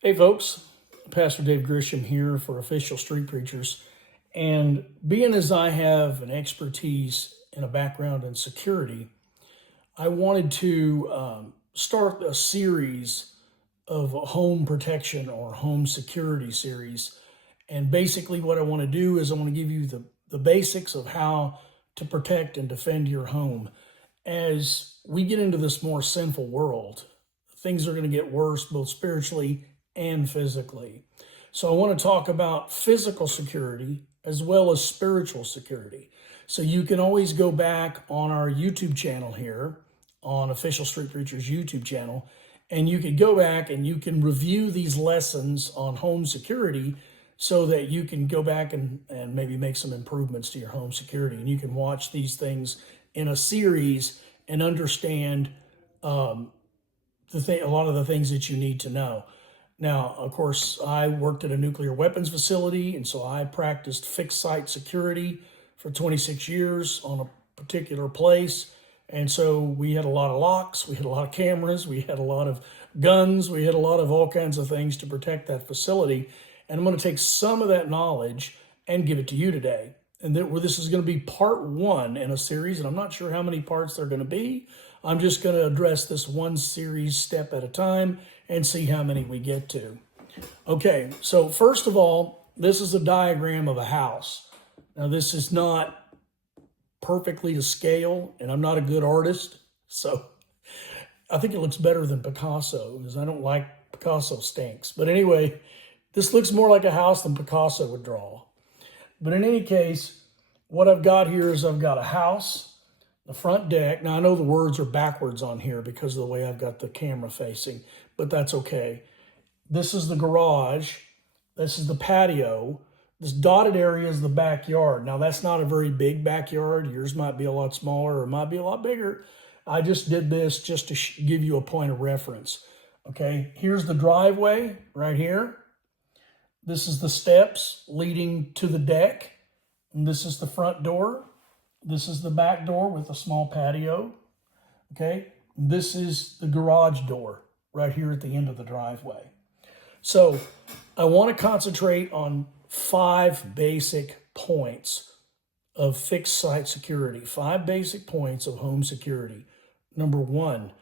Hey folks, Pastor Dave Grisham here for Official Street Preachers. And being as I have an expertise and a background in security, I wanted to start a series of home protection or home security series. And basically what I want to do is I want to give you the basics of how to protect and defend your home. As we get into this more sinful world, things are going to get worse both spiritually and physically. So I want to talk about physical security as well as spiritual security. So you can always go back on our YouTube channel here, on Official Street Preachers YouTube channel, and you can go back and you can review these lessons on home security so that you can go back and maybe make some improvements to your home security. And you can watch these things in a series and understand a lot of the things that you need to know. Now, of course, I worked at a nuclear weapons facility, and so I practiced fixed site security for 26 years on a particular place. And so we had a lot of locks, we had a lot of cameras, we had a lot of guns, we had a lot of all kinds of things to protect that facility. And I'm going to take some of that knowledge and give it to you today. And this is going to be part one in a series, and I'm not sure how many parts there are going to be. I'm just going to address this one series step at a time and see how many we get to. Okay, so first of all, this is a diagram of a house. Now, this is not perfectly to scale, and I'm not a good artist, so I think it looks better than Picasso, because I don't like Picasso stinks. But anyway, this looks more like a house than Picasso would draw. But in any case, what I've got here is I've got a house, the front deck. Now, I know the words are backwards on here because of the way I've got the camera facing, but that's okay. This is the garage. This is the patio. This dotted area is the backyard. Now, that's not a very big backyard. Yours might be a lot smaller or it might be a lot bigger. I just did this just to give you a point of reference. Okay, here's the driveway right here. This is the steps leading to the deck. And this is the front door. This is the back door with a small patio. Okay, this is the garage door right here at the end of the driveway. So I want to concentrate on 5 basic points of fixed site security, 5 basic points of home security. Number 1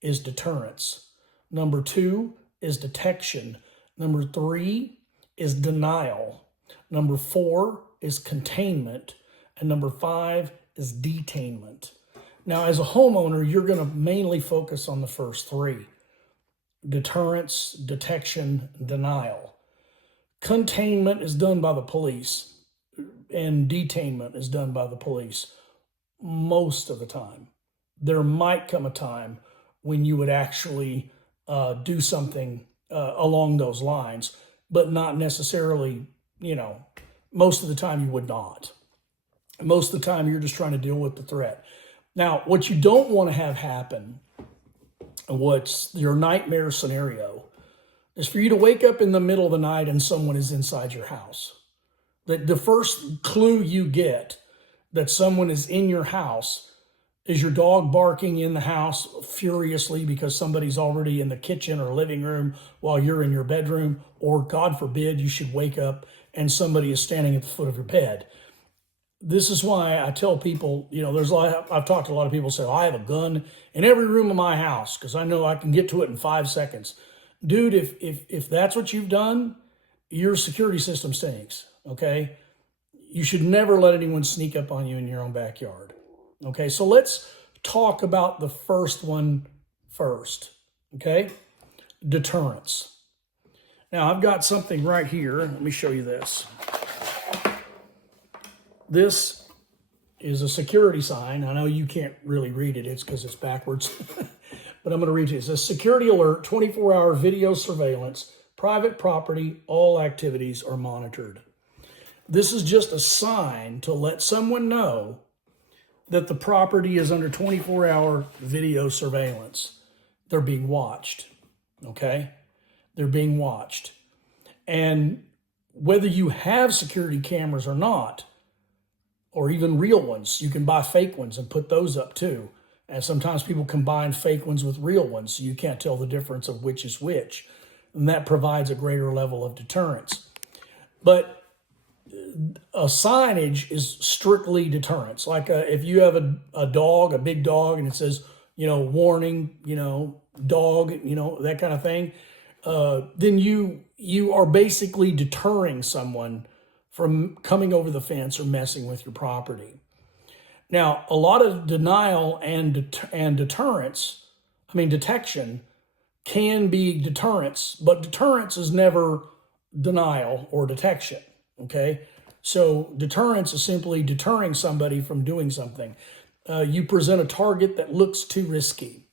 is deterrence. Number 2 is detection. Number 3 is denial. Number 4 is containment. And number 5 is detainment. Now, as a homeowner, you're going to mainly focus on the first 3. Deterrence, detection, denial. Containment is done by the police, and detainment is done by the police most of the time. There might come a time when you would actually do something along those lines, but not necessarily, most of the time you would not. Most of the time you're just trying to deal with the threat. Now, what you don't want to have happen, what's your nightmare scenario, is for you to wake up in the middle of the night and someone is inside your house. The first clue you get that someone is in your house is your dog barking in the house furiously because somebody's already in the kitchen or living room while you're in your bedroom, or God forbid you should wake up and somebody is standing at the foot of your bed. This is why I tell people, I've talked to a lot of people who say, I have a gun in every room of my house because I know I can get to it in 5 seconds. Dude, if that's what you've done, your security system stinks, okay? You should never let anyone sneak up on you in your own backyard. Okay, so let's talk about the first one first, okay? Deterrence. Now, I've got something right here. Let me show you this. This is a security sign. I know you can't really read it. It's because it's backwards. But I'm going to read you. It says, security alert, 24-hour video surveillance, private property, all activities are monitored. This is just a sign to let someone know that the property is under 24-hour video surveillance. They're being watched, okay? They're being watched. And whether you have security cameras or not, or even real ones, you can buy fake ones and put those up too. And sometimes people combine fake ones with real ones, so you can't tell the difference of which is which. and that provides a greater level of deterrence. But a signage is strictly deterrence. Like if you have a dog, a big dog, and it says, warning, dog, that kind of thing, then you are basically deterring someone from coming over the fence or messing with your property. Now, a lot of denial and detection can be deterrence, but deterrence is never denial or detection, okay? So deterrence is simply deterring somebody from doing something. You present a target that looks too risky.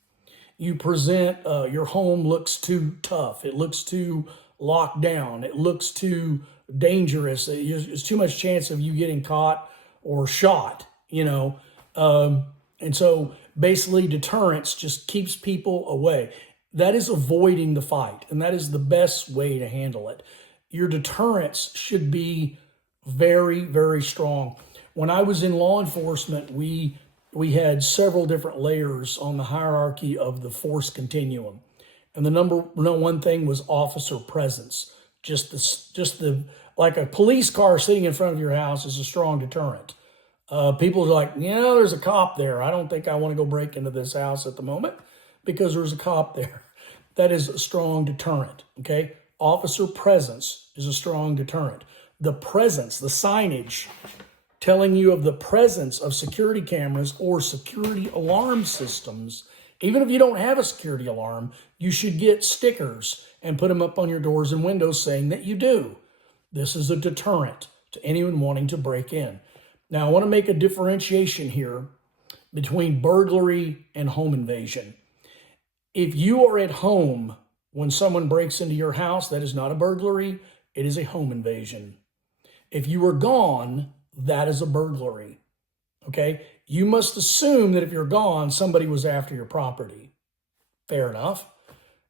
You present your home looks too tough. It looks too locked down. It looks too dangerous. There's too much chance of you getting caught or shot, and so basically deterrence just keeps people away. That is avoiding the fight, and that is the best way to handle it. Your deterrence should be very, very strong. When I was in law enforcement, we had several different layers on the hierarchy of the force continuum. And the number one thing was officer presence. Like a police car sitting in front of your house is a strong deterrent. People are like, there's a cop there. I don't think I want to go break into this house at the moment because there's a cop there. That is a strong deterrent, okay? Officer presence is a strong deterrent. The presence, the signage telling you of the presence of security cameras or security alarm systems, even if you don't have a security alarm, you should get stickers and put them up on your doors and windows saying that you do. This is a deterrent to anyone wanting to break in. Now, I want to make a differentiation here between burglary and home invasion. If you are at home when someone breaks into your house, that is not a burglary, it is a home invasion. If you are gone, that is a burglary, okay? You must assume that if you're gone, somebody was after your property. Fair enough.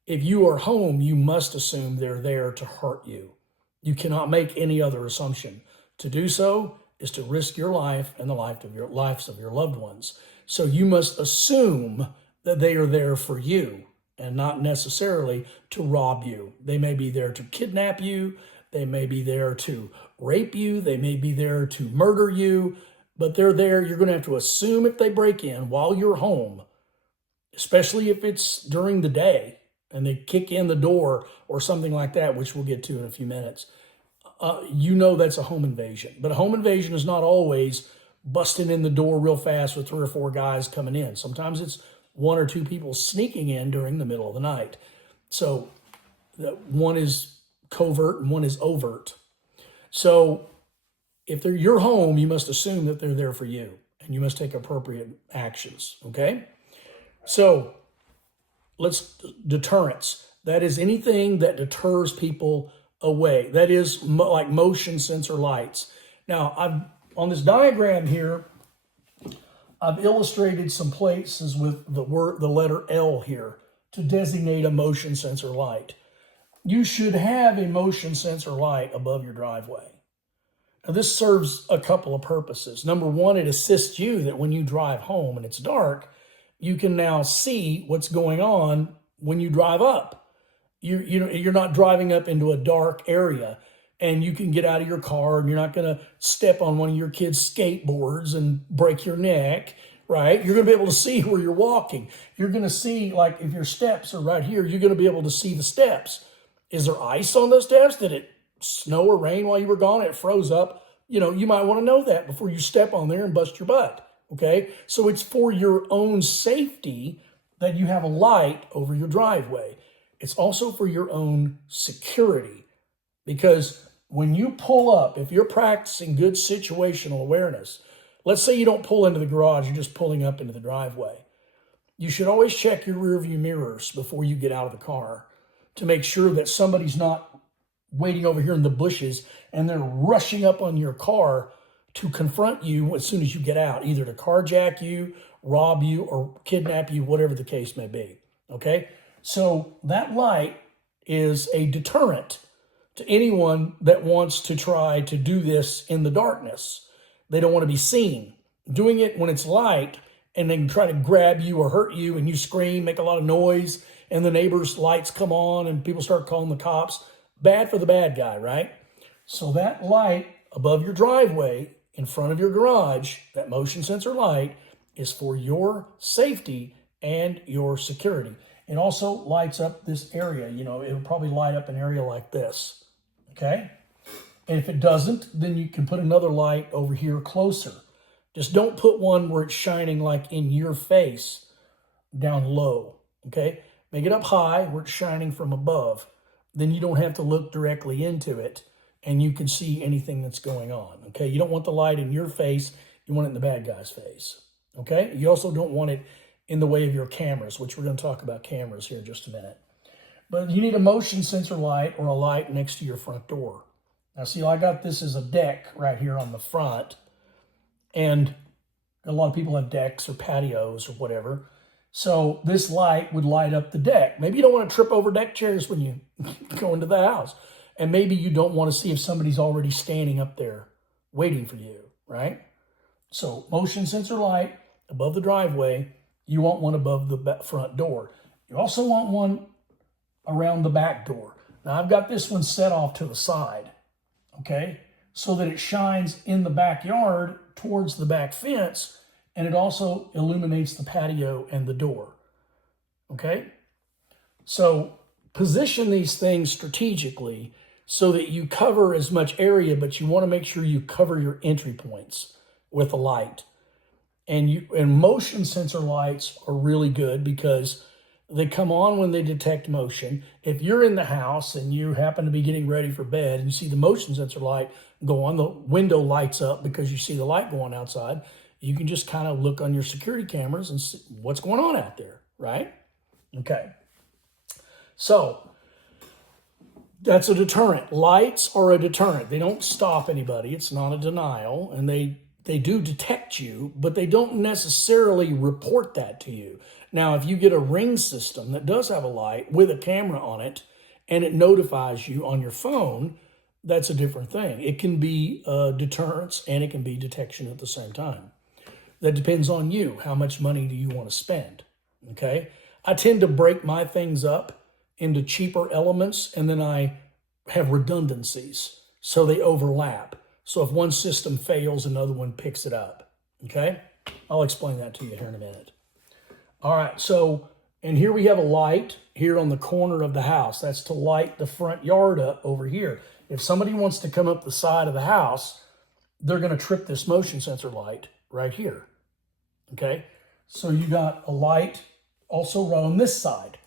If you are home, you must assume they're there to hurt you. You cannot make any other assumption. To do so is to risk your life and the lives of your loved ones. So you must assume that they are there for you and not necessarily to rob you. They may be there to kidnap you. They may be there to rape you. They may be there to murder you, but they're there. You're going to have to assume if they break in while you're home, especially if it's during the day and they kick in the door or something like that, which we'll get to in a few minutes. That's a home invasion. But a home invasion is not always busting in the door real fast with 3 or 4 guys coming in. Sometimes it's 1 or 2 people sneaking in during the middle of the night. So one is covert and one is overt. So if they're your home, you must assume that they're there for you and you must take appropriate actions, okay? So deterrence. That is anything that deters people away. That is like motion sensor lights. Now, on this diagram here, I've illustrated some places with the letter L here to designate a motion sensor light. You should have a motion sensor light above your driveway. Now, this serves a couple of purposes. Number one, it assists you that when you drive home and it's dark, you can now see what's going on when you drive up. You're not driving up into a dark area, and you can get out of your car and you're not going to step on one of your kids' skateboards and break your neck, right? You're going to be able to see where you're walking. You're going to see, like, if your steps are right here, you're going to be able to see the steps. Is there ice on those steps? Did it snow or rain while you were gone? It froze up. You might want to know that before you step on there and bust your butt, okay? So it's for your own safety that you have a light over your driveway. It's also for your own security, because when you pull up, if you're practicing good situational awareness, let's say you don't pull into the garage, you're just pulling up into the driveway. You should always check your rearview mirrors before you get out of the car to make sure that somebody's not waiting over here in the bushes and they're rushing up on your car to confront you as soon as you get out, either to carjack you, rob you, or kidnap you, whatever the case may be, okay? So that light is a deterrent to anyone that wants to try to do this in the darkness. They don't want to be seen. Doing it when it's light and they can try to grab you or hurt you and you scream, make a lot of noise, and the neighbor's lights come on and people start calling the cops. Bad for the bad guy, right? So that light above your driveway in front of your garage, that motion sensor light, is for your safety and your security. It also lights up this area. You know, it'll probably light up an area like this, okay? And if it doesn't, then you can put another light over here closer. Just don't put one where it's shining like in your face down low, okay? Make it up high where it's shining from above. Then you don't have to look directly into it and you can see anything that's going on, okay? You don't want the light in your face. You want it in the bad guy's face, okay? You also don't want it in the way of your cameras, which we're going to talk about cameras here in just a minute. But you need a motion sensor light or a light next to your front door. Now, see, I got this as a deck right here on the front, and a lot of people have decks or patios or whatever. So this light would light up the deck. Maybe you don't want to trip over deck chairs when you go into the house. And maybe you don't want to see if somebody's already standing up there waiting for you, right? So motion sensor light above the driveway. You want one above the front door. You also want one around the back door. Now, I've got this one set off to the side, okay, so that it shines in the backyard towards the back fence, and it also illuminates the patio and the door, okay? So position these things strategically so that you cover as much area, but you want to make sure you cover your entry points with a light. And motion sensor lights are really good because they come on when they detect motion. If you're in the house and you happen to be getting ready for bed and you see the motion sensor light go on, the window lights up because you see the light going outside, you can just kind of look on your security cameras and see what's going on out there, right? Okay. So that's a deterrent. Lights are a deterrent. They don't stop anybody. It's not a denial. And they do detect you, but they don't necessarily report that to you. Now, if you get a Ring system that does have a light with a camera on it and it notifies you on your phone, that's a different thing. It can be deterrence and it can be detection at the same time. That depends on you. How much money do you want to spend? Okay. I tend to break my things up into cheaper elements and then I have redundancies so they overlap. So if one system fails, another one picks it up. Okay. I'll explain that to you here in a minute. All right. So, and here we have a light here on the corner of the house. That's to light the front yard up over here. If somebody wants to come up the side of the house, they're going to trip this motion sensor light right here. Okay. So you got a light also right on this side.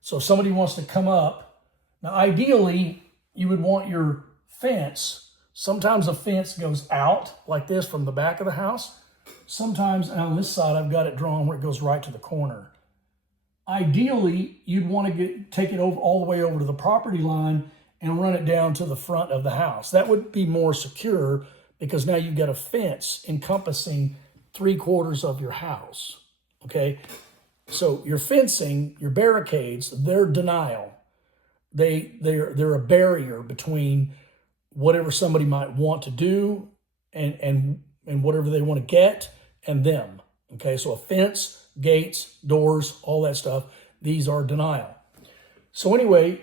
So if somebody wants to come up, now ideally you would want your fence. Sometimes a fence goes out like this from the back of the house. Sometimes on this side, I've got it drawn where it goes right to the corner. Ideally, you'd want to take it over all the way over to the property line and run it down to the front of the house. That would be more secure because now you've got a fence encompassing 3/4 of your house, okay? So your fencing, your barricades, they're denial. They're a barrier between whatever somebody might want to do and whatever they want to get and them. Okay, so a fence, gates, doors, all that stuff, these are denial. So anyway,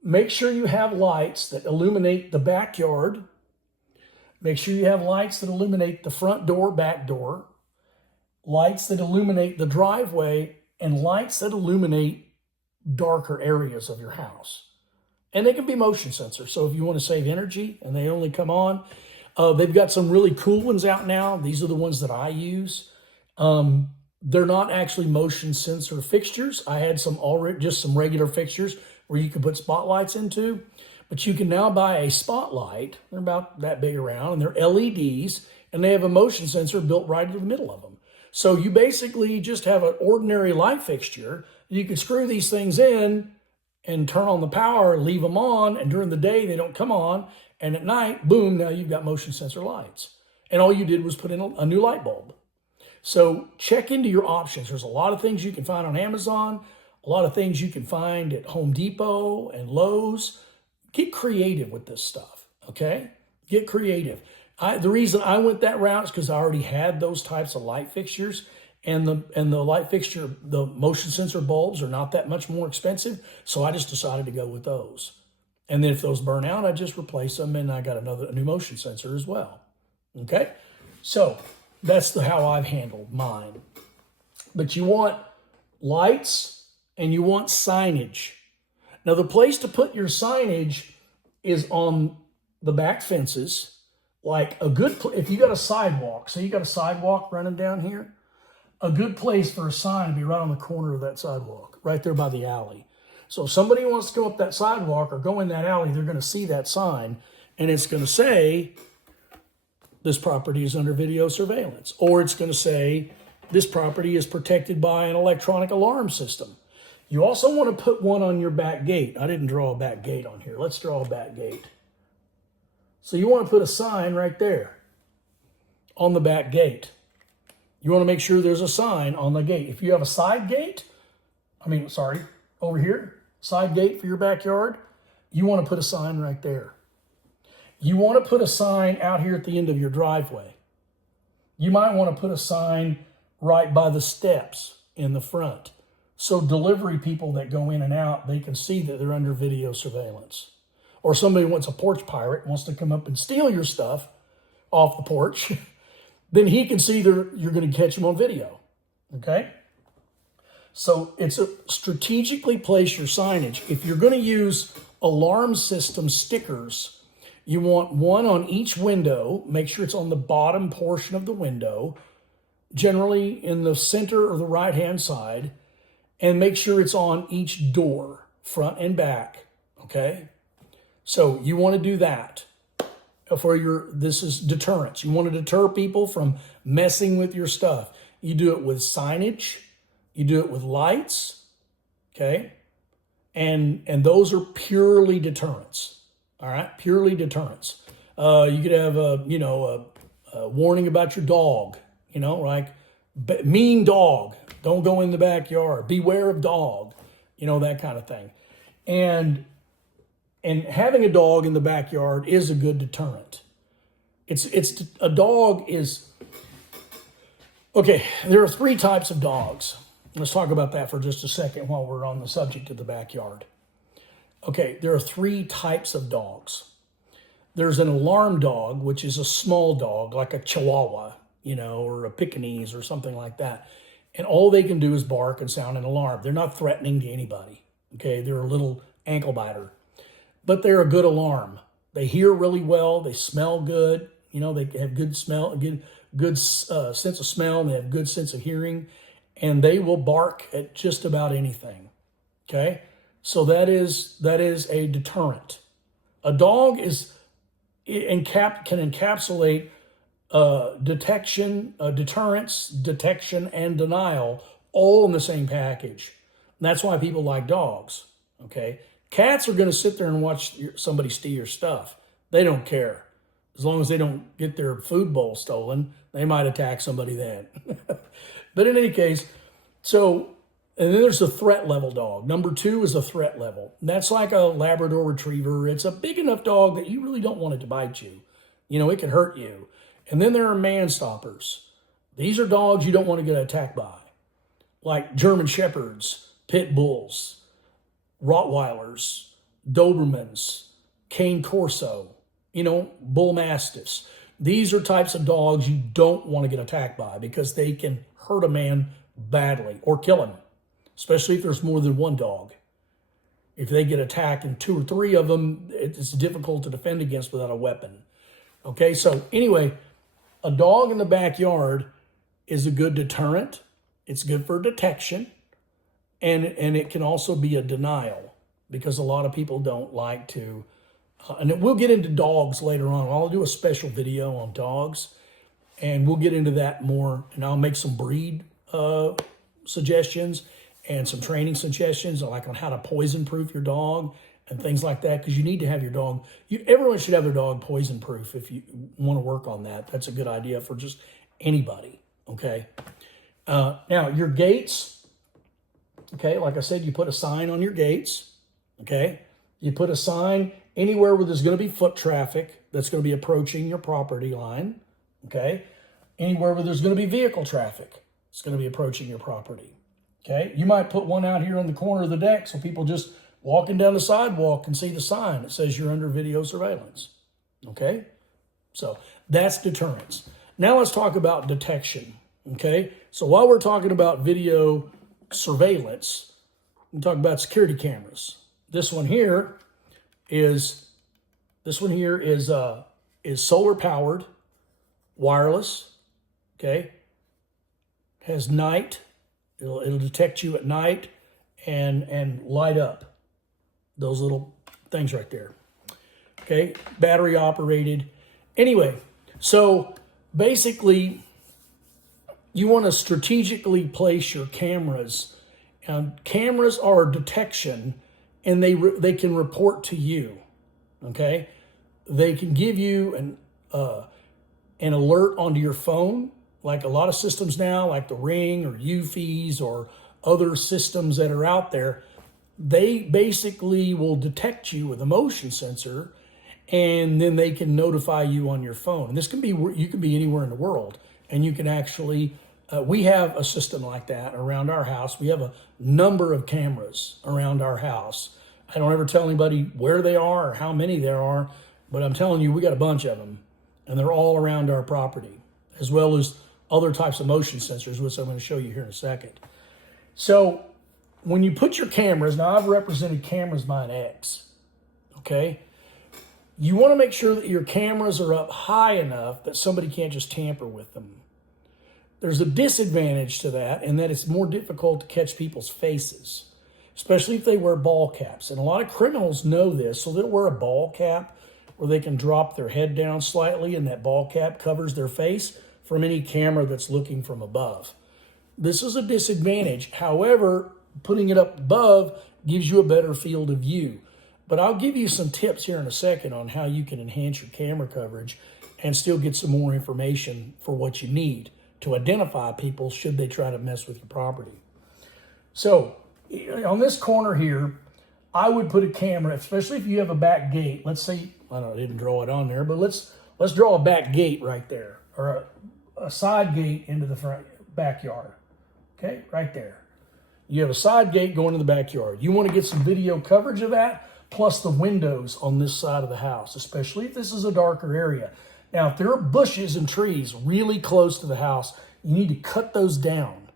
make sure you have lights that illuminate the backyard. Make sure you have lights that illuminate the front door, back door, lights that illuminate the driveway, and lights that illuminate darker areas of your house. And they can be motion sensors. So if you want to save energy and they only come on, they've got some really cool ones out now. These are the ones that I use. They're not actually motion sensor fixtures. I had some already, just some regular fixtures where you can put spotlights into, but you can now buy a spotlight. They're about that big around and they're LEDs and they have a motion sensor built right into the middle of them. So you basically just have an ordinary light fixture. You can screw these things in and turn on the power, leave them on, and during the day they don't come on, and at night, boom, now you've got motion sensor lights. And all you did was put in a new light bulb. So check into your options. There's a lot of things you can find on Amazon, a lot of things you can find at Home Depot and Lowe's. Get creative with this stuff, okay? Get creative. The reason I went that route is because I already had those types of light fixtures, And the light fixture, the motion sensor bulbs are not that much more expensive. So I just decided to go with those. And then if those burn out, I just replace them, and I got a new motion sensor as well. Okay, so that's how I've handled mine. But you want lights and you want signage. Now the place to put your signage is on the back fences. Like if you got a sidewalk, so you got a sidewalk running down here, a good place for a sign would be right on the corner of that sidewalk, right there by the alley. So if somebody wants to go up that sidewalk or go in that alley, they're going to see that sign, and it's going to say, this property is under video surveillance. Or it's going to say, this property is protected by an electronic alarm system. You also want to put one on your back gate. I didn't draw a back gate on here. Let's draw a back gate. So you want to put a sign right there on the back gate. You want to make sure there's a sign on the gate. If you have a side gate, over here, side gate for your backyard, you want to put a sign right there. You want to put a sign out here at the end of your driveway. You might want to put a sign right by the steps in the front. So delivery people that go in and out, they can see that they're under video surveillance. Or somebody wants a porch pirate, wants to come up and steal your stuff off the porch, then he can see you're going to catch him on video, okay? So it's strategically place your signage. If you're going to use alarm system stickers, you want one on each window. Make sure it's on the bottom portion of the window, generally in the center or the right-hand side, and make sure it's on each door, front and back, okay? So you want to do that this is deterrence. You want to deter people from messing with your stuff. You do it with signage, you do it with lights, okay? And those are purely deterrents, all right? Purely deterrents. You could have a warning about your dog, like mean dog, don't go in the backyard, beware of dog, that kind of thing. And having a dog in the backyard is a good deterrent. A dog is, okay, there are 3 types of dogs. Let's talk about that for just a second while we're on the subject of the backyard. Okay, there are 3 types of dogs. There's an alarm dog, which is a small dog, like a Chihuahua, or a Pekingese or something like that. And all they can do is bark and sound an alarm. They're not threatening to anybody, okay? They're a little ankle biter. But they're a good alarm. They hear really well. They smell good. They have good smell, good sense of smell, and they have good sense of hearing. And they will bark at just about anything, okay? So that is a deterrent. A dog can encapsulate deterrence, detection, and denial all in the same package. And that's why people like dogs, okay? Cats are going to sit there and watch somebody steal your stuff. They don't care. As long as they don't get their food bowl stolen, they might attack somebody then. But in any case, and then there's the threat level dog. Number 2 is a threat level. And that's like a Labrador Retriever. It's a big enough dog that you really don't want it to bite you. It can hurt you. And then there are man stoppers. These are dogs you don't want to get attacked by, like German Shepherds, Pit Bulls, Rottweilers, Dobermans, Cane Corso, Bull Mastiffs. These are types of dogs you don't want to get attacked by because they can hurt a man badly or kill him, especially if there's more than one dog. If they get attacked and 2 or 3 of them, it's difficult to defend against without a weapon. Okay, so anyway, a dog in the backyard is a good deterrent. It's good for detection. And it can also be a denial because a lot of people don't like to, and we'll get into dogs later on. I'll do a special video on dogs, and we'll get into that more, and I'll make some breed suggestions and some training suggestions, like on how to poison-proof your dog and things like that, because you need to have your dog, everyone should have their dog poison-proof if you want to work on that. That's a good idea for just anybody, okay? Now, your gates, okay, like I said, you put a sign on your gates, okay? You put a sign anywhere where there's going to be foot traffic that's going to be approaching your property line, okay? Anywhere where there's going to be vehicle traffic, is going to be approaching your property. Okay, you might put one out here on the corner of the deck so people just walking down the sidewalk can see the sign that says you're under video surveillance. Okay, so that's deterrence. Now let's talk about detection. Okay, so while we're talking about video surveillance, we talk about security cameras. This one here is solar powered, wireless. Okay, has night. It'll detect you at night and light up those little things right there. Okay, battery operated. Anyway, so basically you want to strategically place your cameras. And cameras are detection, and they can report to you. Okay, they can give you an alert onto your phone. Like a lot of systems now, like the Ring or Eufees or other systems that are out there, they basically will detect you with a motion sensor, and then they can notify you on your phone. And this can be, you can be anywhere in the world, and you can actually, we have a system like that around our house. We have a number of cameras around our house. I don't ever tell anybody where they are or how many there are, but I'm telling you, we got a bunch of them, and they're all around our property, as well as other types of motion sensors, which I'm going to show you here in a second. So when you put your cameras, now I've represented cameras by an X, okay? You want to make sure that your cameras are up high enough that somebody can't just tamper with them. There's a disadvantage to that, and that it's more difficult to catch people's faces, especially if they wear ball caps. And a lot of criminals know this, so they'll wear a ball cap where they can drop their head down slightly, and that ball cap covers their face from any camera that's looking from above. This is a disadvantage. However, putting it up above gives you a better field of view. But I'll give you some tips here in a second on how you can enhance your camera coverage and still get some more information for what you need to identify people should they try to mess with your property. So on this corner here, I would put a camera, especially if you have a back gate. Let's say, I didn't draw it on there, but let's draw a back gate right there, or a side gate into the front backyard. Okay, right there. You have a side gate going to the backyard. You want to get some video coverage of that, plus the windows on this side of the house, especially if this is a darker area. Now, if there are bushes and trees really close to the house, you need to cut those down.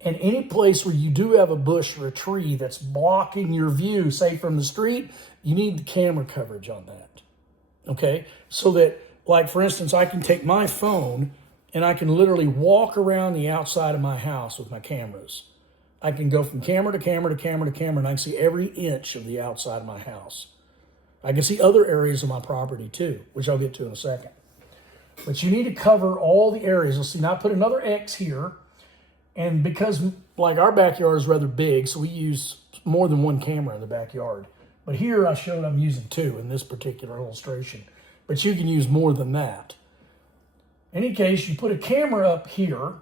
And any place where you do have a bush or a tree that's blocking your view, say from the street, you need the camera coverage on that. Okay, so that, like for instance, I can take my phone and I can literally walk around the outside of my house with my cameras. I can go from camera to camera to camera to camera, and I can see every inch of the outside of my house. I can see other areas of my property too, which I'll get to in a second. But you need to cover all the areas. You'll see, now I put another X here, and because like our backyard is rather big, so we use more than one camera in the backyard. But here I showed I'm using two in this particular illustration, but you can use more than that. In any case, you put a camera up here,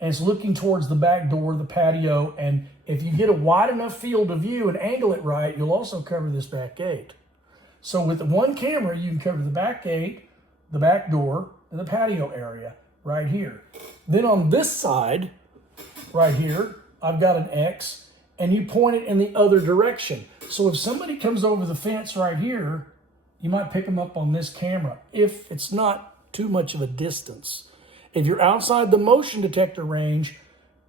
and it's looking towards the back door, the patio, and if you get a wide enough field of view and angle it right, you'll also cover this back gate. So with the one camera, you can cover the back gate, the back door, and the patio area right here. Then on this side, right here, I've got an X, and you point it in the other direction. So if somebody comes over the fence right here, you might pick them up on this camera if it's not too much of a distance. If you're outside the motion detector range,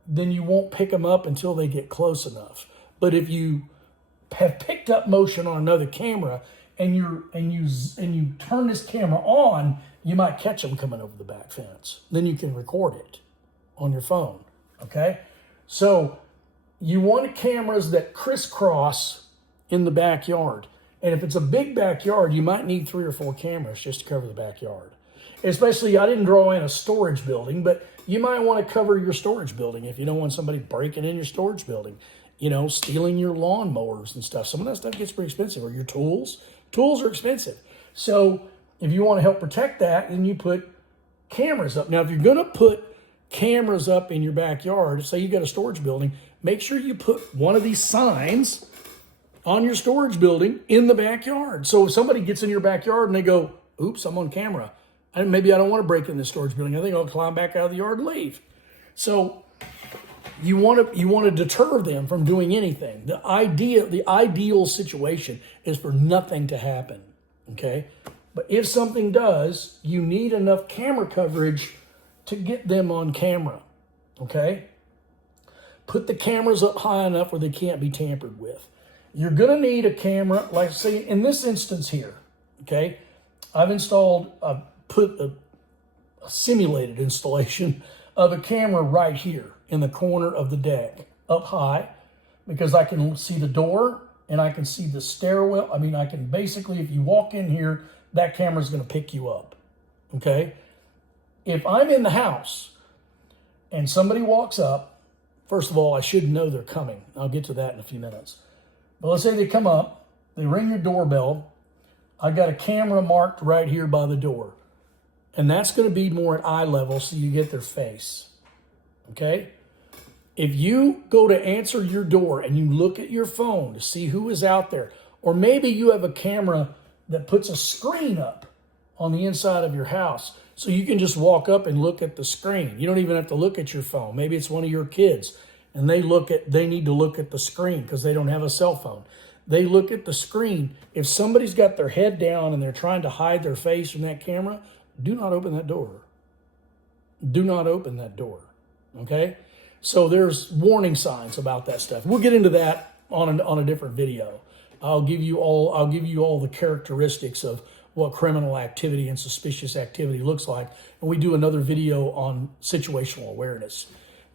then you won't pick them up until they get close enough. But if you have picked up motion on another camera and you turn this camera on, you might catch them coming over the back fence. Then you can record it on your phone. Okay, so you want cameras that crisscross in the backyard. And if it's a big backyard, you might need 3 or 4 cameras just to cover the backyard. Especially, I didn't draw in a storage building, but you might want to cover your storage building if you don't want somebody breaking in your storage building, you know, stealing your lawnmowers and stuff. Some of that stuff gets pretty expensive, or your tools. Tools are expensive. So if you want to help protect that, then you put cameras up. Now, if you're going to put cameras up in your backyard, say you got a storage building, make sure you put one of these signs on your storage building in the backyard. So if somebody gets in your backyard and they go, oops, I'm on camera, and maybe I don't want to break in this storage building, I think I'll climb back out of the yard and leave. So you want to deter them from doing anything. The ideal situation is for nothing to happen. Okay? But if something does, you need enough camera coverage to get them on camera. Okay? Put the cameras up high enough where they can't be tampered with. You're going to need a camera, like say in this instance here, okay? I've put a simulated installation of a camera right here in the corner of the deck, up high, because I can see the door and I can see the stairwell. I mean, I can basically, if you walk in here, that camera's going to pick you up, okay? If I'm in the house and somebody walks up, first of all, I should know they're coming. I'll get to that in a few minutes. But let's say they come up, they ring your doorbell. I got a camera marked right here by the door. And that's going to be more at eye level so you get their face, okay? If you go to answer your door and you look at your phone to see who is out there, or maybe you have a camera that puts a screen up on the inside of your house so you can just walk up and look at the screen. You don't even have to look at your phone. Maybe it's one of your kids and they need to look at the screen because they don't have a cell phone. They look at the screen. If somebody's got their head down and they're trying to hide their face from that camera, do not open that door. Do not open that door, okay? So there's warning signs about that stuff. We'll get into that on a different video. I'll give you all the characteristics of what criminal activity and suspicious activity looks like. And we do another video on situational awareness.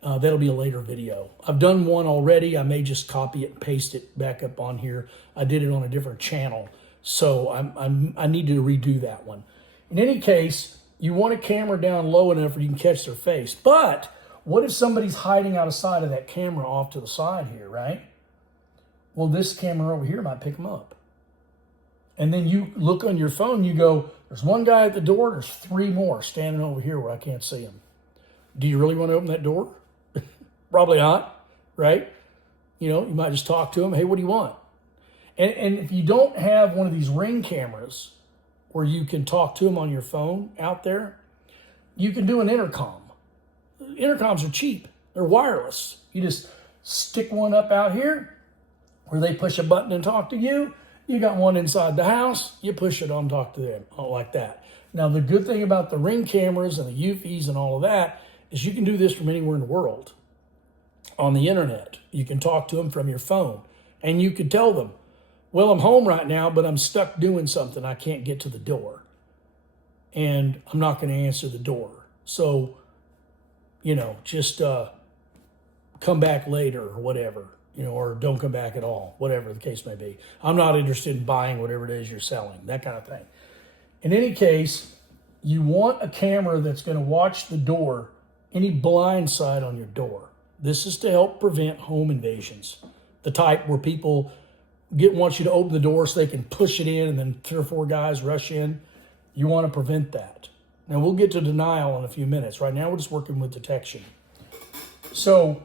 That'll be a later video. I've done one already. I may just copy it and paste it back up on here. I did it on a different channel. So I need to redo that one. In any case, you want a camera down low enough where you can catch their face. But what if somebody's hiding out of sight of that camera off to the side here, right? Well, this camera over here might pick them up. And then you look on your phone, you go, there's one guy at the door, there's three more standing over here where I can't see them. Do you really want to open that door? Probably not, right? You know, you might just talk to them, hey, what do you want? And if you don't have one of these Ring cameras where you can talk to them on your phone out there, you can do an intercom. Intercoms are cheap. They're wireless. You just stick one up out here where they push a button and talk to you. You got one inside the house. You push it on, talk to them, like that. Now, the good thing about the Ring cameras and the Eufys and all of that is you can do this from anywhere in the world. On the internet, you can talk to them from your phone. And you can tell them, well, I'm home right now, but I'm stuck doing something. I can't get to the door. And I'm not going to answer the door. So, you know, just come back later or whatever, you know, or don't come back at all, whatever the case may be. I'm not interested in buying whatever it is you're selling, that kind of thing. In any case, you want a camera that's going to watch the door, any blind side on your door. This is to help prevent home invasions, the type where people want you to open the door so they can push it in and then 3 or 4 guys rush in. You want to prevent that. Now, we'll get to denial in a few minutes. Right now, we're just working with detection. So,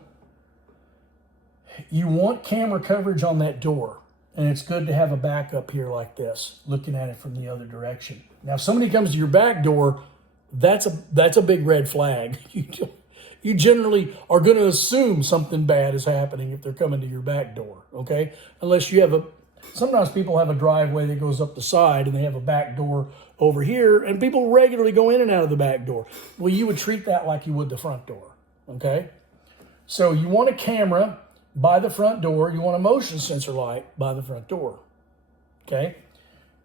you want camera coverage on that door. And it's good to have a backup here like this, looking at it from the other direction. Now, if somebody comes to your back door, that's a big red flag. You generally are going to assume something bad is happening if they're coming to your back door, okay? Unless you have sometimes people have a driveway that goes up the side and they have a back door over here, and people regularly go in and out of the back door. Well, you would treat that like you would the front door, okay? So you want a camera by the front door. You want a motion sensor light by the front door, okay?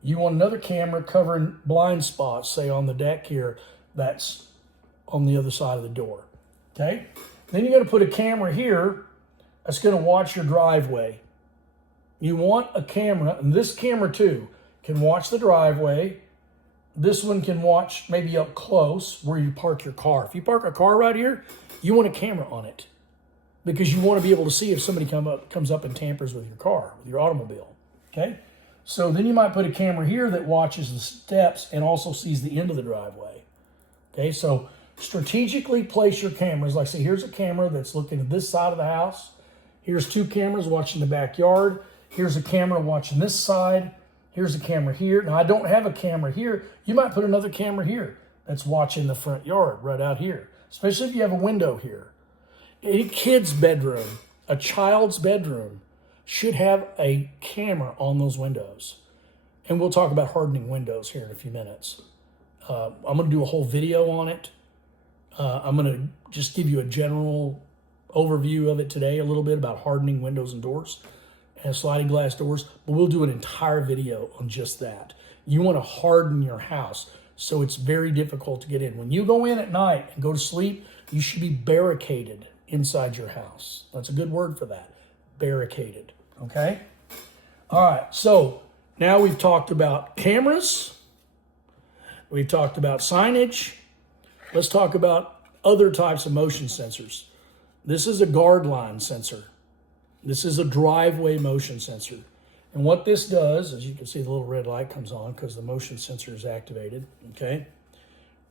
You want another camera covering blind spots, say on the deck here, that's on the other side of the door. Okay, then you're going to put a camera here that's going to watch your driveway. You want a camera, and this camera too can watch the driveway. This one can watch maybe up close where you park your car. If you park a car right here, you want a camera on it because you want to be able to see if somebody comes up and tampers with your car, with your automobile. Okay, so then you might put a camera here that watches the steps and also sees the end of the driveway. Okay, so strategically place your cameras. Like, say, here's a camera that's looking at this side of the house. Here's 2 cameras watching the backyard. Here's a camera watching this side. Here's a camera here. Now, I don't have a camera here. You might put another camera here that's watching the front yard right out here, especially if you have a window here. Any kid's bedroom, a child's bedroom, should have a camera on those windows. And we'll talk about hardening windows here in a few minutes. I'm going to do a whole video on it. I'm going to just give you a general overview of it today, a little bit about hardening windows and doors and sliding glass doors. But we'll do an entire video on just that. You want to harden your house so it's very difficult to get in. When you go in at night and go to sleep, you should be barricaded inside your house. That's a good word for that, barricaded, okay? All right, so now we've talked about cameras. We've talked about signage. Let's talk about other types of motion sensors. This is a guard line sensor. This is a driveway motion sensor. And what this does, as you can see, the little red light comes on because the motion sensor is activated, okay?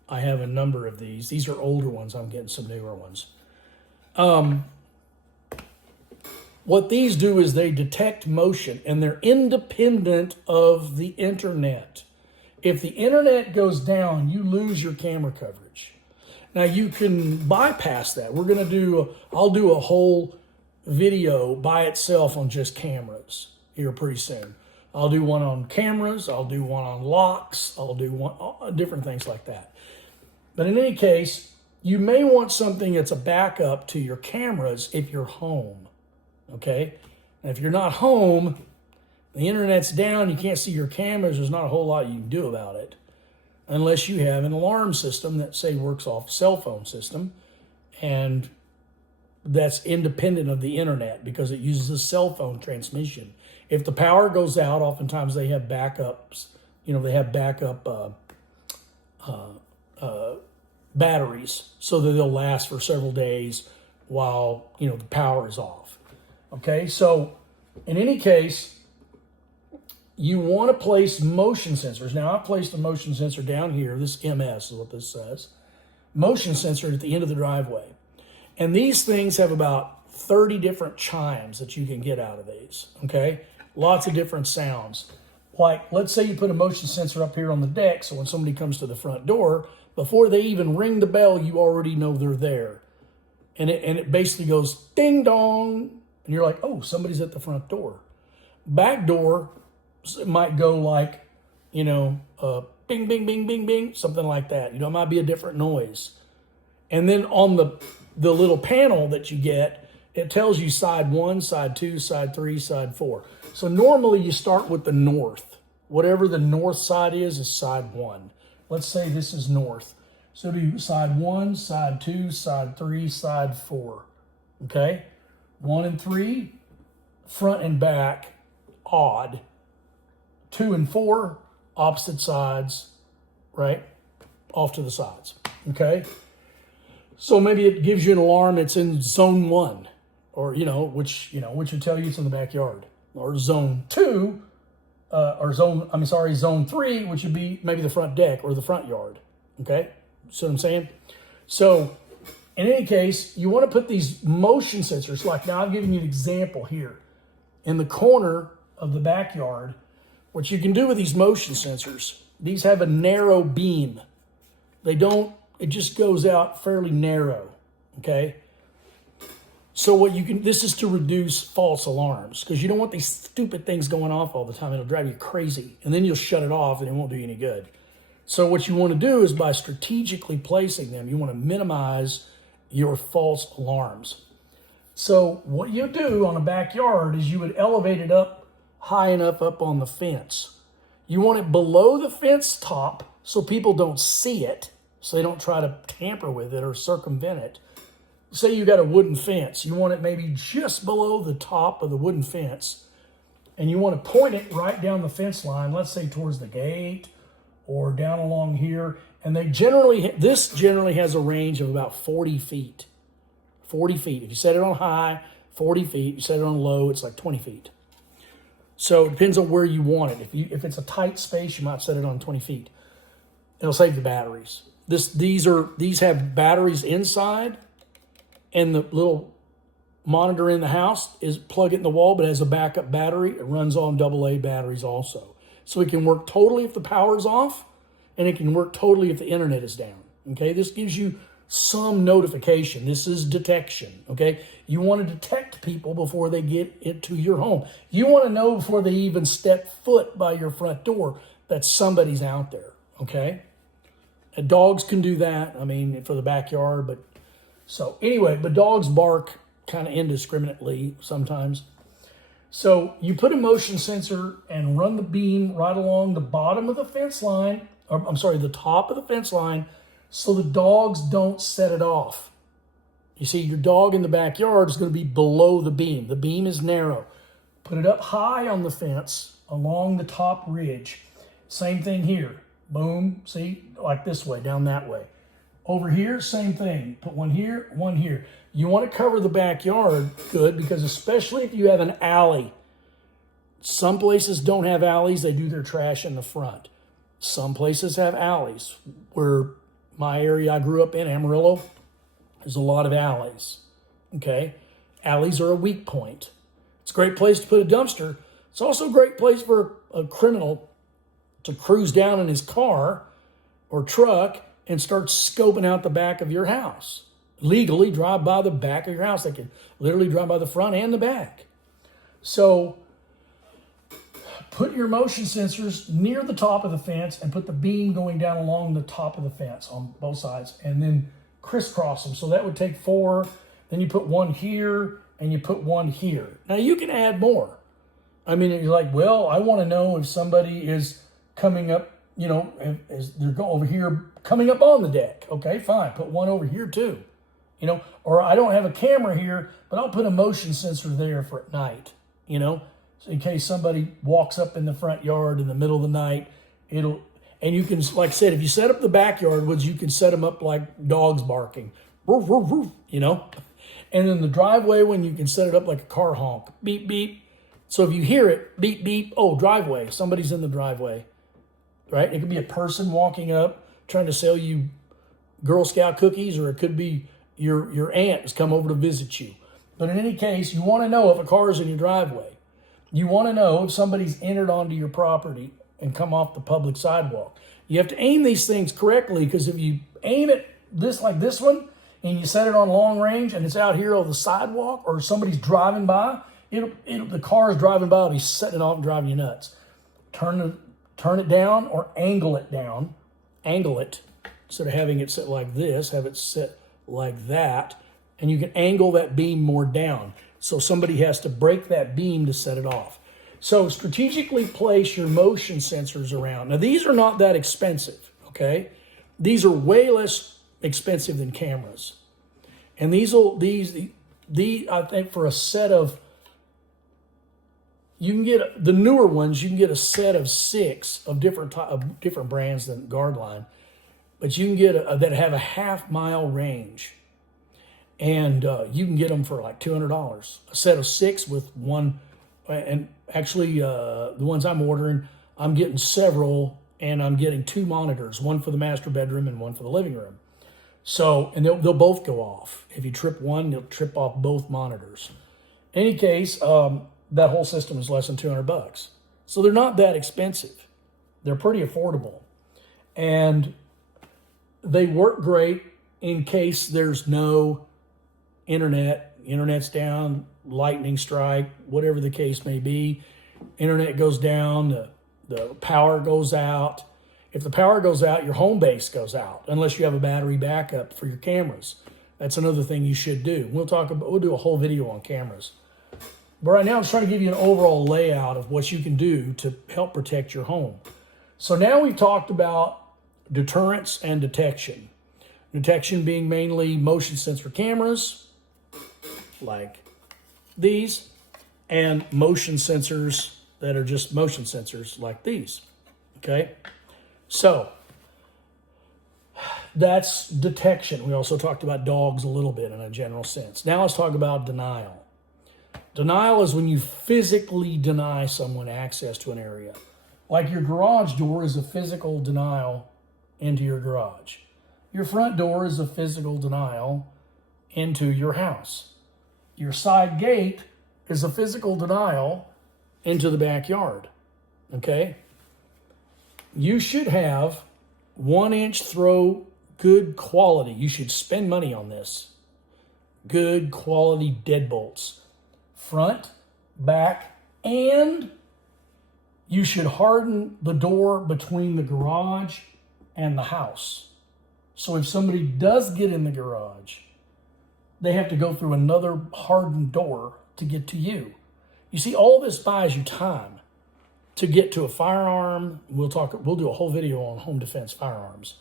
I have a number of these. These are older ones. I'm getting some newer ones. What these do is they detect motion, and they're independent of the internet. If the internet goes down, you lose your camera coverage. Now you can bypass that. I'll do a whole video by itself on just cameras here pretty soon. I'll do one on cameras. I'll do one on locks. I'll do one different things like that. But in any case, you may want something that's a backup to your cameras if you're home, okay? And if you're not home, the internet's down, you can't see your cameras, there's not a whole lot you can do about it unless you have an alarm system that, say, works off a cell phone system, and that's independent of the internet because it uses a cell phone transmission. If the power goes out, oftentimes they have backups. They have backup batteries so that they'll last for several days while, the power is off. Okay, so in any case, you want to place motion sensors. Now, I've placed a motion sensor down here. This MS is what this says. Motion sensor at the end of the driveway. And these things have about 30 different chimes that you can get out of these, okay? Lots of different sounds. Like, let's say you put a motion sensor up here on the deck, so when somebody comes to the front door, before they even ring the bell, you already know they're there. And it basically goes ding dong, and you're like, oh, somebody's at the front door. Back door, it might go like, bing, bing, bing, bing, bing, something like that. It might be a different noise. And then on the little panel that you get, it tells you side 1, side 2, side 3, side 4. So normally you start with the north. Whatever the north side is side 1. Let's say this is north. So do side 1, side 2, side 3, side 4. Okay? 1 and 3, front and back, odd. 2 and 4, opposite sides, right? Off to the sides. Okay? So maybe it gives you an alarm that's in zone 1, or, which would tell you it's in the backyard. Or zone 2, zone 3, which would be maybe the front deck or the front yard. Okay? See what I'm saying? So, in any case, you want to put these motion sensors, like now I'm giving you an example here. In the corner of the backyard, what you can do with these motion sensors, these have a narrow beam. It just goes out fairly narrow, okay? So this is to reduce false alarms, because you don't want these stupid things going off all the time. It'll drive you crazy, and then you'll shut it off and it won't do you any good. So what you want to do is, by strategically placing them, you want to minimize your false alarms. So what you do on a backyard is you would elevate it up high enough up on the fence. You want it below the fence top so people don't see it, so they don't try to tamper with it or circumvent it. Say you got a wooden fence. You want it maybe just below the top of the wooden fence, and you want to point it right down the fence line, let's say towards the gate or down along here. And this generally has a range of about 40 feet. 40 feet. If you set it on high, 40 feet. You set it on low, it's like 20 feet. So it depends on where you want it. If it's a tight space, you might set it on 20 feet. It'll save the batteries. These have batteries inside, and the little monitor in the house is plug it in the wall, but it has a backup battery. It runs on AA batteries also. So it can work totally if the power's off, and it can work totally if the internet is down. Okay, this gives you some notification. This is detection, okay? You want to detect people before they get into your home. You want to know before they even step foot by your front door that somebody's out there, okay? And dogs can do that, I mean, for the backyard, but so anyway, but dogs bark kind of indiscriminately sometimes. So you put a motion sensor and run the beam right along the bottom of the fence line, or I'm sorry, the top of the fence line, so the dogs don't set it off. You see, your dog in the backyard is going to be below the beam. The beam is narrow. Put it up high on the fence along the top ridge. Same thing here. Boom, see, like this way, down that way. Over here, same thing. Put one here, one here. You want to cover the backyard good, because especially if you have an alley. Some places don't have alleys. They do their trash in the front. Some places have alleys. Where my area I grew up in, Amarillo, there's a lot of alleys. Okay? Alleys are a weak point. It's a great place to put a dumpster. It's also a great place for a criminal to cruise down in his car or truck and start scoping out the back of your house. Legally drive by the back of your house. They can literally drive by the front and the back. So put your motion sensors near the top of the fence and put the beam going down along the top of the fence on both sides, and then crisscross them. So that would take 4. Then you put one here and you put one here. Now you can add more. I mean, you're like, well, I want to know if somebody is coming up, you know, as they're going over here, coming up on the deck. Okay, fine. Put one over here too. You know, or I don't have a camera here, but I'll put a motion sensor there for at night, you know, so in case somebody walks up in the front yard in the middle of the night, and you can, like I said, if you set up the backyard woods, you can set them up like dogs barking, woof, woof, woof, you know, and then the driveway one, you can set it up like a car honk, beep, beep. So if you hear it, beep, beep, oh, driveway, somebody's in the driveway, right? It could be a person walking up trying to sell you Girl Scout cookies, or it could be your aunt has come over to visit you. But in any case, you want to know if a car is in your driveway. You want to know if somebody's entered onto your property and come off the public sidewalk. You have to aim these things correctly, because if you aim it this like this one and you set it on long range and it's out here on the sidewalk, or somebody's driving by, the car is driving by, will be setting it off and driving you nuts. Turn it down or angle it down. Angle it instead of having it set like this. Have it set like that, and you can angle that beam more down. So somebody has to break that beam to set it off. So strategically place your motion sensors around. Now these are not that expensive, okay? These are way less expensive than cameras. And these I think for a set of, you can get the newer ones, you can get a set of 6 of different brands than Guardline. But you can get that have a half-mile range, and you can get them for like $200. A set of 6 with one, and actually the ones I'm ordering, I'm getting several, and I'm getting 2 monitors, one for the master bedroom and one for the living room. So, and they'll both go off. If you trip one, you'll trip off both monitors. In any case, that whole system is less than $200. So they're not that expensive. They're pretty affordable, and they work great in case there's no internet's down, lightning strike, whatever the case may be. Internet goes down, the power goes out. If the power goes out, your home base goes out, unless you have a battery backup for your cameras. That's another thing you should do. We'll do a whole video on cameras. But right now I'm just trying to give you an overall layout of what you can do to help protect your home. So now we've talked about deterrence and detection. Detection being mainly motion sensor cameras, like these, and motion sensors that are just motion sensors, like these. Okay? So, that's detection. We also talked about dogs a little bit in a general sense. Now let's talk about denial. Denial is when you physically deny someone access to an area. Like your garage door is a physical denial into your garage. Your front door is a physical denial into your house. Your side gate is a physical denial into the backyard. Okay? You should have 1-inch throw good quality. You should spend money on this. Good quality deadbolts. Front, back, and you should harden the door between the garage and the house. So if somebody does get in the garage, they have to go through another hardened door to get to you. You see, all this buys you time to get to a firearm. We'll do a whole video on home defense firearms.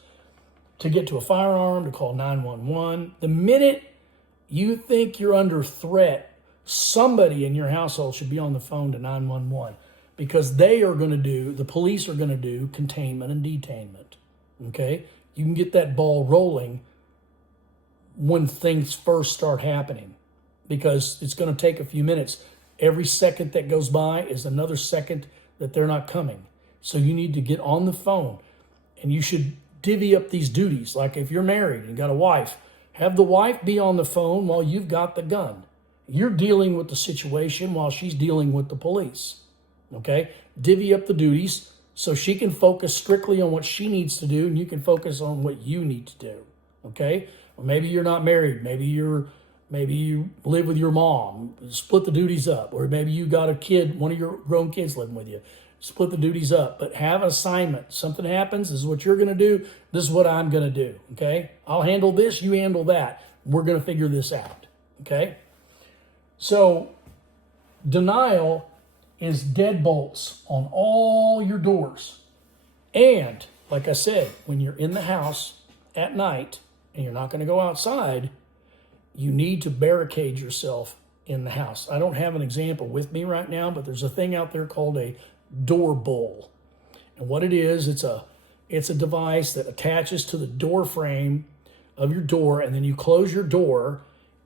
To get to a firearm, to call 911. The minute you think you're under threat, somebody in your household should be on the phone to 911 because the police are going to do containment and detainment. Okay? You can get that ball rolling when things first start happening because it's going to take a few minutes. Every second that goes by is another second that they're not coming. So you need to get on the phone, and you should divvy up these duties. Like if you're married and got a wife, have the wife be on the phone while you've got the gun. You're dealing with the situation while she's dealing with the police. Okay? Divvy up the duties so she can focus strictly on what she needs to do and you can focus on what you need to do. Okay? Or maybe you're not married. Maybe you live with your mom. Split the duties up. Or maybe you got a kid, one of your grown kids living with you. Split the duties up. But have an assignment. Something happens, this is what you're going to do. This is what I'm going to do. Okay? I'll handle this, you handle that. We're going to figure this out. Okay? So, denial is deadbolts on all your doors. And, like I said, when you're in the house at night and you're not going to go outside, you need to barricade yourself in the house. I don't have an example with me right now, but there's a thing out there called a door bull. And what it is, it's a device that attaches to the door frame of your door, and then you close your door,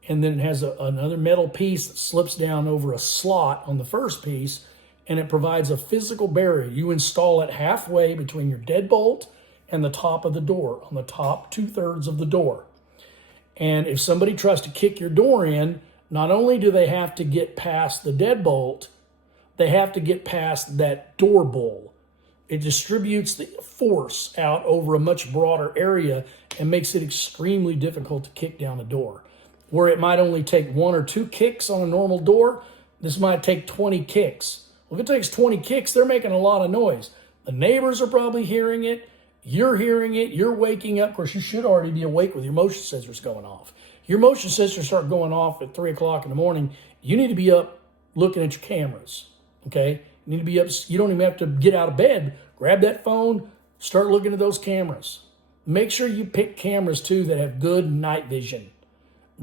and then it has another metal piece that slips down over a slot on the first piece, and it provides a physical barrier. You install it halfway between your deadbolt and the top of the door, on the top 2/3 of the door. And if somebody tries to kick your door in, not only do they have to get past the deadbolt, they have to get past that door bull. It distributes the force out over a much broader area and makes it extremely difficult to kick down a door. Where it might only take 1 or 2 kicks on a normal door, this might take 20 kicks. Well, if it takes 20 kicks, they're making a lot of noise. The neighbors are probably hearing it. You're hearing it. You're waking up. Of course, you should already be awake with your motion sensors going off. Your motion sensors start going off at 3 o'clock in the morning. You need to be up looking at your cameras. Okay? You need to be up. You don't even have to get out of bed. Grab that phone. Start looking at those cameras. Make sure you pick cameras, too, that have good night vision.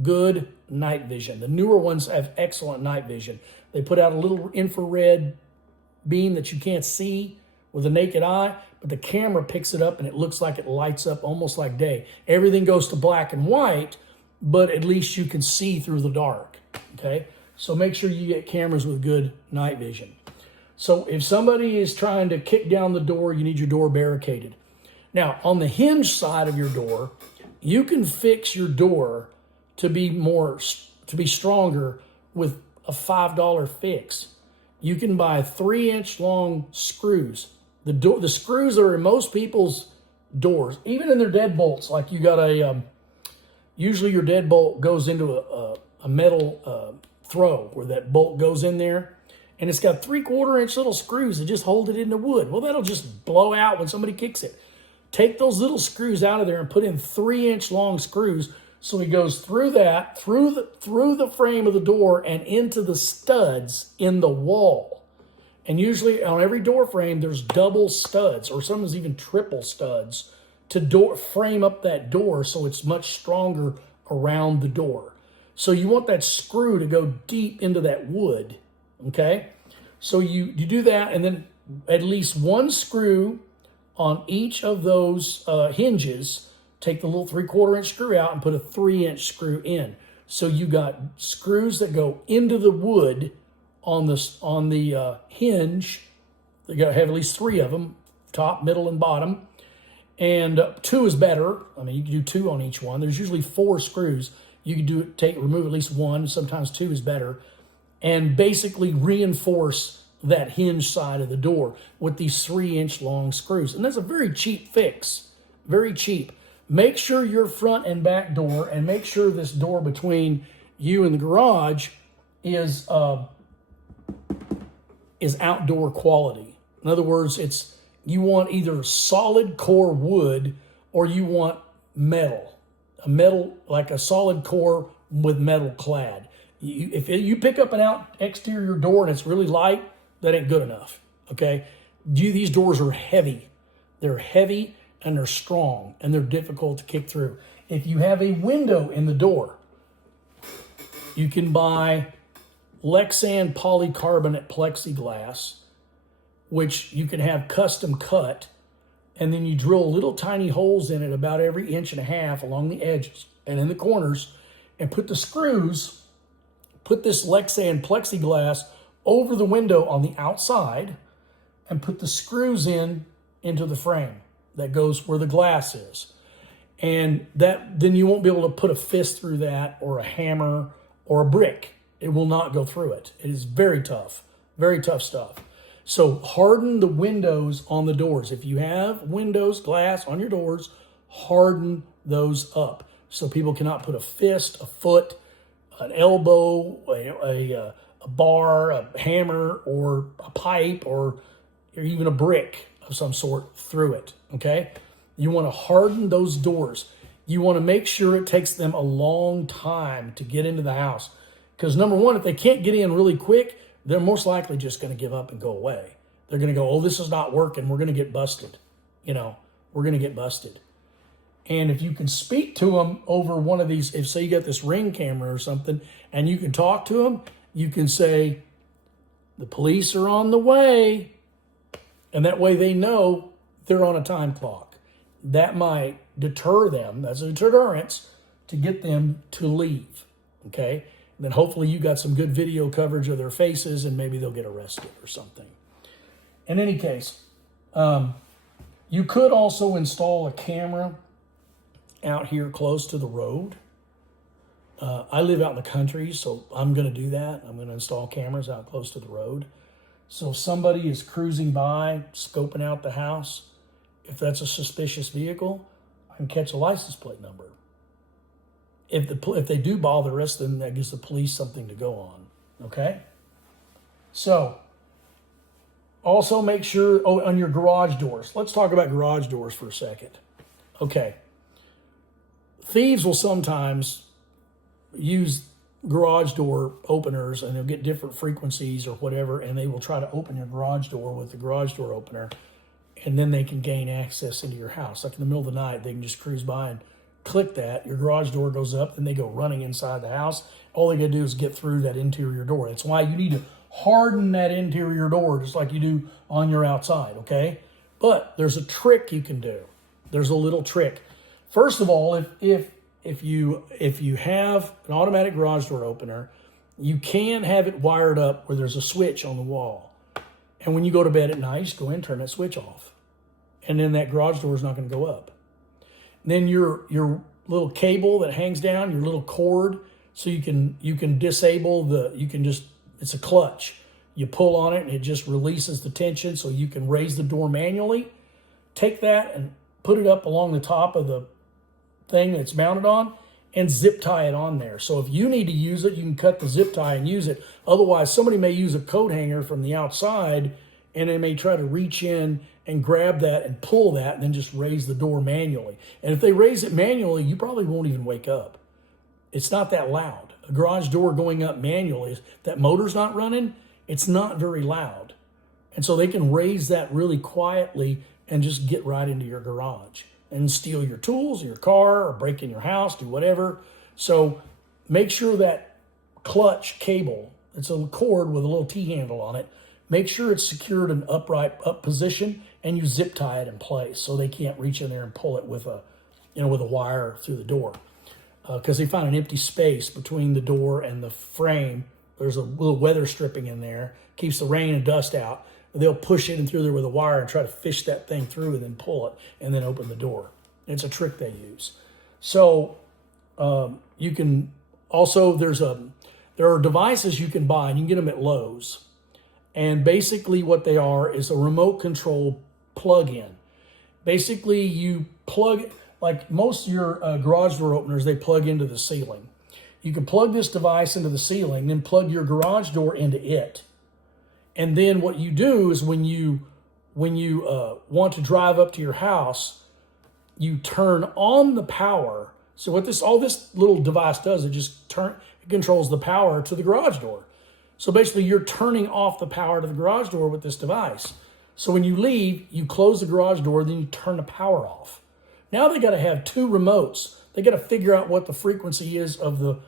Good night vision. The newer ones have excellent night vision. They put out a little infrared beam that you can't see with the naked eye, but the camera picks it up and it looks like it lights up almost like day. Everything goes to black and white, but at least you can see through the dark. Okay? So make sure you get cameras with good night vision. So if somebody is trying to kick down the door, you need your door barricaded. Now, on the hinge side of your door, you can fix your door to be stronger with a $5 fix. You can buy 3-inch long screws. The screws are in most people's doors, even in their deadbolts. Like you got usually your deadbolt goes into a metal throw where that bolt goes in there, and it's got 3/4-inch little screws that just hold it into wood. Well, that'll just blow out when somebody kicks it. Take those little screws out of there and put in 3-inch long screws. So he goes through that, through the frame of the door and into the studs in the wall. And usually on every door frame, there's double studs, or sometimes even triple studs, to frame up that door so it's much stronger around the door. So you want that screw to go deep into that wood, okay? So you do that, and then at least one screw on each of those hinges. Take the little 3/4-inch screw out and put a 3-inch screw in. So you got screws that go into the wood on the hinge. You got to have at least 3 of them, top, middle, and bottom. And 2 is better. I mean, you can do 2 on each one. There's usually 4 screws. You can remove at least 1. Sometimes 2 is better. And basically reinforce that hinge side of the door with these 3-inch long screws. And that's a very cheap fix. Very cheap. make sure your front and back door, and make sure this door between you and the garage is outdoor quality. In other words, you want either solid core wood or you want metal, like a solid core with metal clad. If you pick up an exterior door and it's really light, that ain't good enough. Okay, these doors are heavy. They're heavy and they're strong and they're difficult to kick through. If you have a window in the door, you can buy Lexan polycarbonate plexiglass, which you can have custom cut, and then you drill little tiny holes in it about every 1.5 inches along the edges and in the corners, and put this Lexan plexiglass over the window on the outside, and put the screws into the frame that goes where the glass is. And then you won't be able to put a fist through that, or a hammer, or a brick. It will not go through it. It is very tough stuff. So harden the windows on the doors. If you have windows, glass on your doors, harden those up so people cannot put a fist, a foot, an elbow, a bar, a hammer, or a pipe, or even a brick of some sort through it, okay? You want to harden those doors. You want to make sure it takes them a long time to get into the house. Because number one, if they can't get in really quick, they're most likely just going to give up and go away. They're going to go, oh, this is not working. We're going to get busted. We're going to get busted. And if you can speak to them over one of these, if say you got this Ring camera or something, and you can talk to them, you can say, the police are on the way. And that way they know they're on a time clock. That might deter them. That's a deterrence to get them to leave, okay? And then hopefully you got some good video coverage of their faces, and maybe they'll get arrested or something. In any case, you could also install a camera out here close to the road. I live out in the country, so I'm going to do that. I'm going to install cameras out close to the road. So if somebody is cruising by, scoping out the house, if that's a suspicious vehicle, I can catch a license plate number. If they do bother us, then that gives the police something to go on, okay? So, also make sure, on your garage doors. Let's talk about garage doors for a second. Okay. Thieves will sometimes use garage door openers, and they'll get different frequencies or whatever, and they will try to open your garage door with the garage door opener, and then they can gain access into your house. Like in the middle of the night, they can just cruise by and click that, your garage door goes up, and they go running inside the house. All they gotta do is get through that interior door. That's why you need to harden that interior door just like you do on your outside, okay? But there's a trick you can do. There's a little trick. First of all, if you have an automatic garage door opener, you can have it wired up where there's a switch on the wall. And when you go to bed at night, just go in and turn that switch off. And then that garage door is not going to go up. Then your little cable that hangs down, your little cord, so you can disable it's a clutch. You pull on it and it just releases the tension so you can raise the door manually. Take that and put it up along the top of the thing that's mounted on and zip tie it on there. So if you need to use it, you can cut the zip tie and use it. Otherwise, somebody may use a coat hanger from the outside and they may try to reach in and grab that and pull that and then just raise the door manually. And if they raise it manually, you probably won't even wake up. It's not that loud. A garage door going up manually, if that motor's not running, it's not very loud. And so they can raise that really quietly and just get right into your garage and steal your tools, your car, or break in your house, do whatever. So make sure that clutch cable, it's a cord with a little T-handle on it, make sure it's secured in up position, and you zip tie it in place so they can't reach in there and pull it with a wire through the door. Because they found an empty space between the door and the frame. There's a little weather stripping in there, keeps the rain and dust out. They'll push it in through there with a wire and try to fish that thing through and then pull it and then open the door. It's a trick they use. So you can also, there are devices you can buy, and you can get them at Lowe's. And basically what they are is a remote control plug-in. Basically you plug, like most of your garage door openers, they plug into the ceiling. You can plug this device into the ceiling, then plug your garage door into it. And then what you do is when you want to drive up to your house, you turn on the power. So what all this little device does, it controls the power to the garage door. So basically you're turning off the power to the garage door with this device. So when you leave, you close the garage door, then you turn the power off. Now they got to have two remotes. They got to figure out what the frequency is of the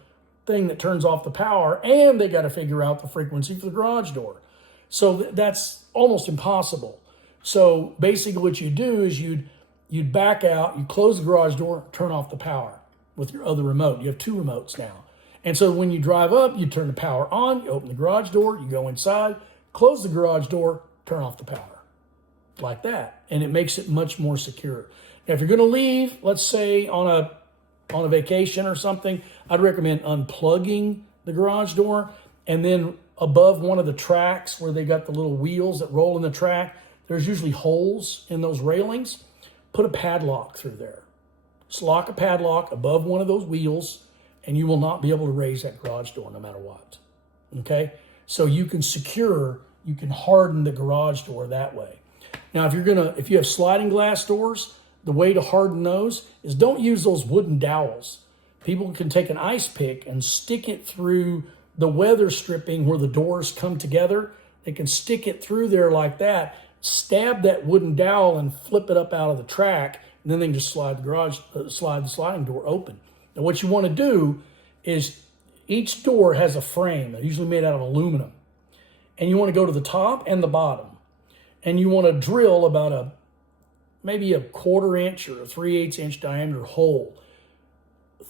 thing that turns off the power, and they got to figure out the frequency for the garage door. So that's almost impossible. So basically what you do is you'd back out, you close the garage door, turn off the power with your other remote. You have two remotes now. And so when you drive up, you turn the power on, you open the garage door, you go inside, close the garage door, turn off the power. Like that. And it makes it much more secure. Now, if you're going to leave, let's say on a vacation or something, I'd recommend unplugging the garage door, and then above one of the tracks where they got the little wheels that roll in the track, there's usually holes in those railings. Put a padlock through there. Just lock a padlock above one of those wheels, and you will not be able to raise that garage door no matter what. Okay? So you can harden the garage door that way. Now, if you have sliding glass doors, the way to harden those is don't use those wooden dowels. People can take an ice pick and stick it through the weather stripping where the doors come together. They can stick it through there like that, stab that wooden dowel and flip it up out of the track, and then they can just slide the sliding door open. Now what you want to do is each door has a frame, usually made out of aluminum. And you want to go to the top and the bottom. And you want to drill about maybe a 1/4 inch or a 3/8 inch diameter hole.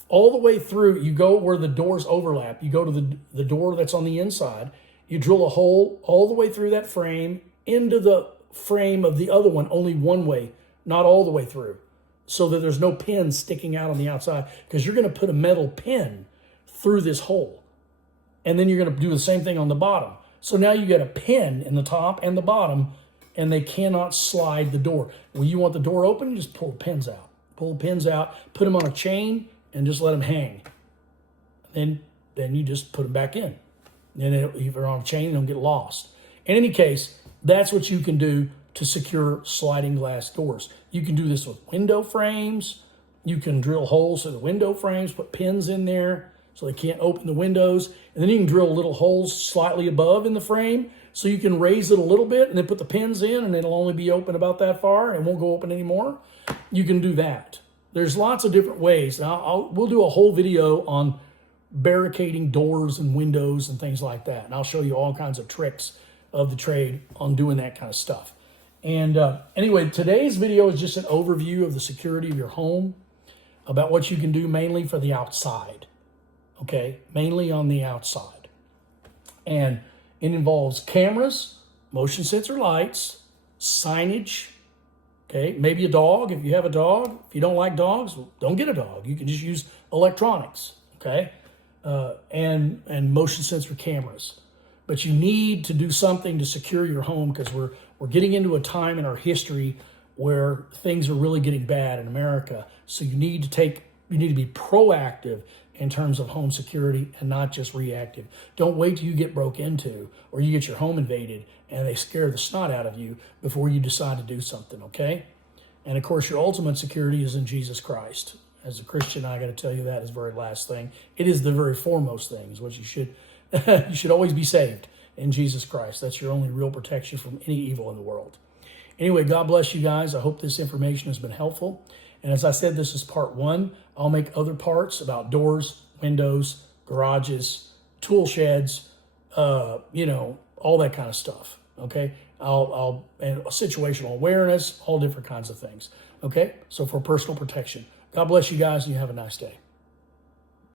All the way through, you go where the doors overlap. You go to the door that's on the inside. You drill a hole all the way through that frame into the frame of the other one, only one way, not all the way through, so that there's no pin sticking out on the outside, because you're going to put a metal pin through this hole. And then you're going to do the same thing on the bottom. So now you got a pin in the top and the bottom, and they cannot slide the door. When you want the door open, you just pull the pins out. Pull the pins out, put them on a chain, and just let them hang. Then you just put them back in. Then if they're on a chain, they don't get lost. In any case, that's what you can do to secure sliding glass doors. You can do this with window frames. You can drill holes in the window frames, put pins in there so they can't open the windows. And then you can drill little holes slightly above in the frame so you can raise it a little bit and then put the pins in, and it'll only be open about that far and it won't go open anymore. You can do that. There's lots of different ways. Now, we'll do a whole video on barricading doors and windows and things like that. And I'll show you all kinds of tricks of the trade on doing that kind of stuff. And anyway, today's video is just an overview of the security of your home, about what you can do mainly for the outside, okay? Mainly on the outside. And it involves cameras, motion sensor lights, signage, okay? Maybe a dog, if you have a dog. If you don't like dogs, well, don't get a dog. You can just use electronics, okay? And motion sensor cameras. But you need to do something to secure your home, because we're getting into a time in our history where things are really getting bad in America. So you need to be proactive in terms of home security and not just reactive. Don't wait till you get broke into or you get your home invaded and they scare the snot out of you before you decide to do something, okay? And of course, your ultimate security is in Jesus Christ. As a Christian, I got to tell you that is the very last thing. It is the very foremost thing, is what you should always be saved in Jesus Christ. That's your only real protection from any evil in the world. Anyway, God bless you guys. I hope this information has been helpful. And as I said, this is part 1. I'll make other parts about doors, windows, garages, tool sheds, all that kind of stuff. Okay, and situational awareness, all different kinds of things. Okay, so for personal protection. God bless you guys, and you have a nice day.